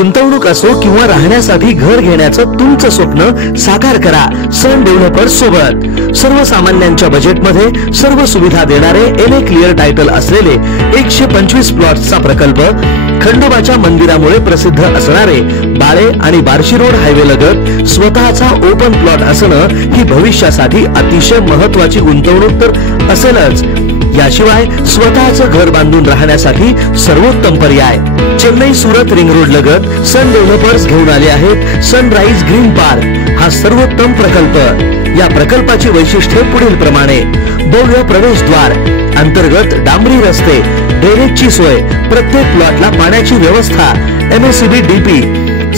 गुंतवणूक असो किंवा राहण्यासाठी घर घेण्याचं तुमचं स्वप्न साकार करा सन डेव्हलपर्स सोबत। सर्वसामान्यांच्या बजेटमध्ये सर्व सुविधा देणारे एनए क्लिअर टायटल असलेले 125 प्लॉट्सचा प्रकल्प, खंडोबाच्या मंदिरामुळे प्रसिद्ध असणारे बाळे आणि बार्शी रोड हायवे लगत स्वतःचा ओपन प्लॉट असणं ही भविष्यासाठी अतिशय महत्त्वाची गुंतवणूक तर असेलच, याशिवाय स्वतःचं घर बांधून राहण्यासाठी सर्वोत्तम पर्याय। चेन्नई सुरत रिंग रोड लगत सन डेव्हलपर्स घेऊन आले आहेत सनराइज ग्रीन पार्क हा सर्वोत्तम प्रकल्प। या प्रकल्पाची वैशिष्ट्ये पुढील प्रमाणे: भव्य प्रवेशद्वार, अंतर्गत डांबरी रस्ते, ड्रेनेजची सोय, प्रत्येक प्लॉटला पाण्याची व्यवस्था, MSCB DP,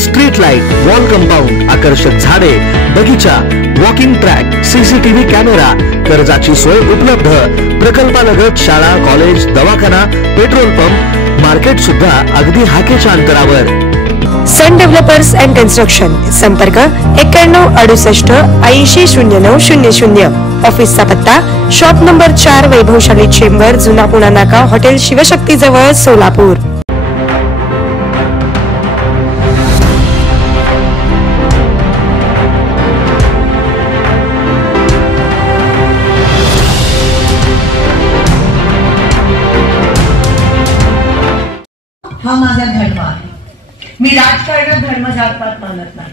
street light, wall compound, आकर्षक झाडे, बगीचा, वॉकिंग ट्रॅक, सीसीटीव्ही कॅमेरा, कर्जाची सोय उपलब्ध। प्रकल्पालगत शाळा, कॉलेज, दवाखाना, पेट्रोल पंप, मार्केट सुद्धा अगदी हाकेच्या अंतरावर। सन डेव्हलपर्स अँड कन्स्ट्रक्शन, संपर्क 91 68 80 09 00। ऑफिसचा पत्ता शॉप नंबर 4, वैभवशाली चेंबर, जुना पुणा नाका, हॉटेल शिवशक्ती जवळ, सोलापूर। हा माझा धर्म आहे। मी राजकारणात धर्म जातपात मानत नाही।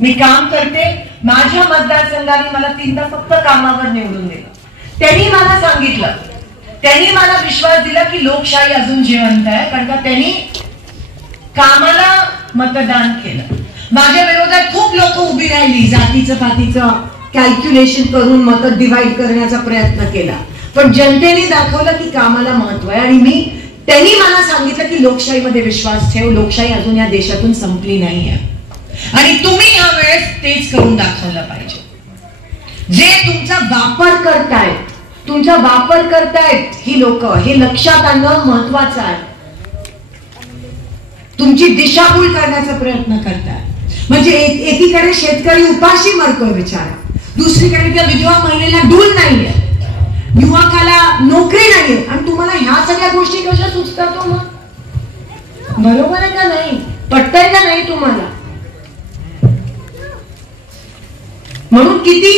मी काम करते, माझ्या मतदारसंघाने मला 3दा फक्त कामावर निवडून दिलं। त्यांनी मला सांगितलं, त्यांनी मला विश्वास दिला की लोकशाही अजून जिवंत आहे, कारण का त्यांनी कामाला मतदान केलं। माझ्या विरोधात खूप लोक उभी राहिली, जातीचं पातीचं कॅल्क्युलेशन करून मत डिवाइड करण्याचा प्रयत्न केला, पण जनतेने दाखवलं की कामाला महत्व आहे। आणि त्यांनी मला सांगितलं की लोकशाहीमध्ये विश्वास ठेव, लोकशाही अजून या देशातून संपली नाहीये आणि तुम्ही या वेळेस तेच करून दाखवलं पाहिजे। जे तुमचा वापर करतायत ही लोक, हे लक्षात आणणं महत्वाचं आहे। तुमची दिशाभूल करण्याचा प्रयत्न करतायत, म्हणजे एकीकडे शेतकरी उपाशी मरतोय बिचारा, दुसरीकडे त्या विधवा महिलेला डूल नाहीये, युवकाला नोकरी नाहीये, आणि तुम्हाला ह्या सगळ्या गोष्टी कशा सुचतात? मग बरोबर आहे का नाही? पटतंय का नाही तुम्हाला? म्हणून किती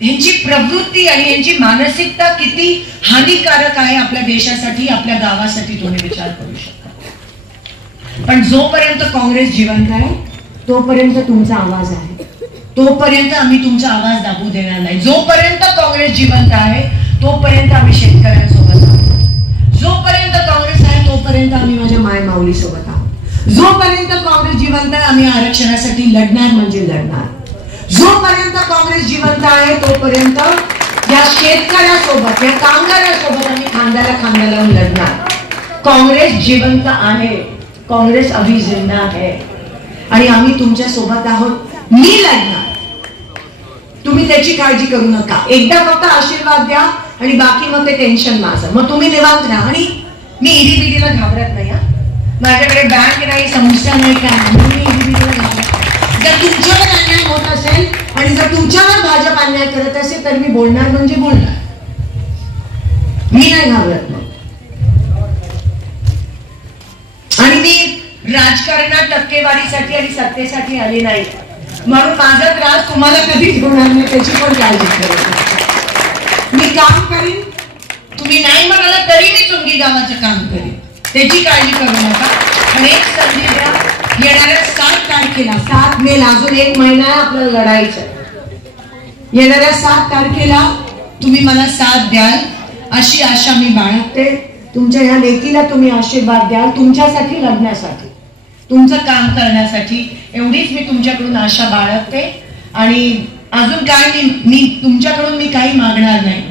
ह्यांची प्रवृत्ती आणि ह्यांची मानसिकता किती हानिकारक आहे आपल्या देशासाठी, आपल्या गावासाठी तुम्ही विचार करू शकता। पण जोपर्यंत काँग्रेस जिवंत आहे तोपर्यंत तुमचा आवाज आहे, तोपर्यंत आम्ही तुमचा आवाज दाबू देणार नाही। जोपर्यंत काँग्रेस जिवंत आहे तोपर्यंत आम्ही शेतकऱ्यांसोबत आहोत, जोपर्यंत काँग्रेस आहे तोपर्यंत आम्ही माझ्या माय माऊली सोबत आहोत, जोपर्यंत काँग्रेस जिवंत आहे आम्ही आरक्षणासाठी लढणार म्हणजे लढणार, जोपर्यंत काँग्रेस जिवंत आहे तोपर्यंत या शेतकऱ्यासोबत, या कामगारांसोबत आम्ही खांद्याला खांदा लावून लढणार। काँग्रेस जिवंत आहे, काँग्रेस अभी जिंदा है आणि आम्ही तुमच्या सोबत आहोत, मी लढणार, तुम्ही त्याची काळजी करू नका। एकदा फक्त आशीर्वाद द्या आणि बाकी मग ते टेन्शन माझं, मग तुम्ही निवांत राहा। आणि मी ईडीबीडीला घाबरत नाही, माझ्याकडे बँक नाही, समस्या नाही, काय नाही, मी ईडीबीडीला घाबरत नाही। जर तुमच्यावर अन्याय होत असेल आणि जर तुमच्यावर भाजप अन्याय करत असेल तर मी बोलणार म्हणजे बोलणार, मी नाही घाबरत मग। आणि मी राजकारणात टक्केवारीसाठी आणि सत्तेसाठी आली नाही, म्हणून माझा त्रास तुम्हाला कधीच होणार नाही त्याची पण काळजी करा। मी काम करीन, तुम्ही नाही म्हणाला तरी मी चुंगी गावाचं काम करीन, त्याची काळजी करू नका। पण एक संधी द्या, येणाऱ्या 7 तारखेला, 7 मेला, अजून 1 महिना आहे आपल्याला लढायचं, येणाऱ्या 7 तारखेला तुम्ही मला साथ द्याल अशी आशा मी बाळगते। तुमच्या ह्या लेकीला तुम्ही आशीर्वाद द्याल, तुमच्यासाठी लढण्यासाठी, तुमचं काम करण्यासाठी, एवढीच मी तुमच्याकडून आशा बाळगते। आणि अजून काय मी तुमच्याकडून मी काही मागणार नाही,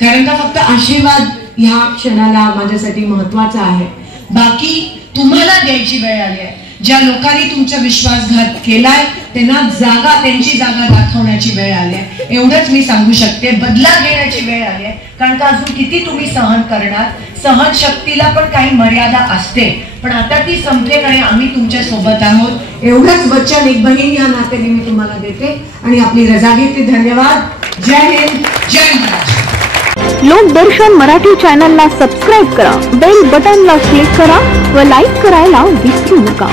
कारण का फक्त आशीर्वाद ह्या क्षणाला माझ्यासाठी महत्वाचा आहे। बाकी तुम्हाला द्यायची वेळ आली आहे, ज्या लोकांनी तुमचा विश्वासघात केलाय त्यांची जागा दाखवण्याची वेळ आली आहे, एवढंच मी सांगू शकते। बदला घेण्याची वेळ आली आहे, कारण का अजून किती तुम्ही सहन करणार? सहनशक्तीला पण काही मर्यादा असते, पण आता ती संपते आणि आम्ही तुमच्या सोबत आहोत, एवढंच वचन एक बहीण या नात्याने मी तुम्हाला देते आणि आपली रजा घेते। धन्यवाद। जय हिंद, जय महाराष्ट्र। लोकदर्शन मराठी चॅनलला सबस्क्राईब करा, बेल बटनला क्लिक करा व लाईक करायला विसरू नका.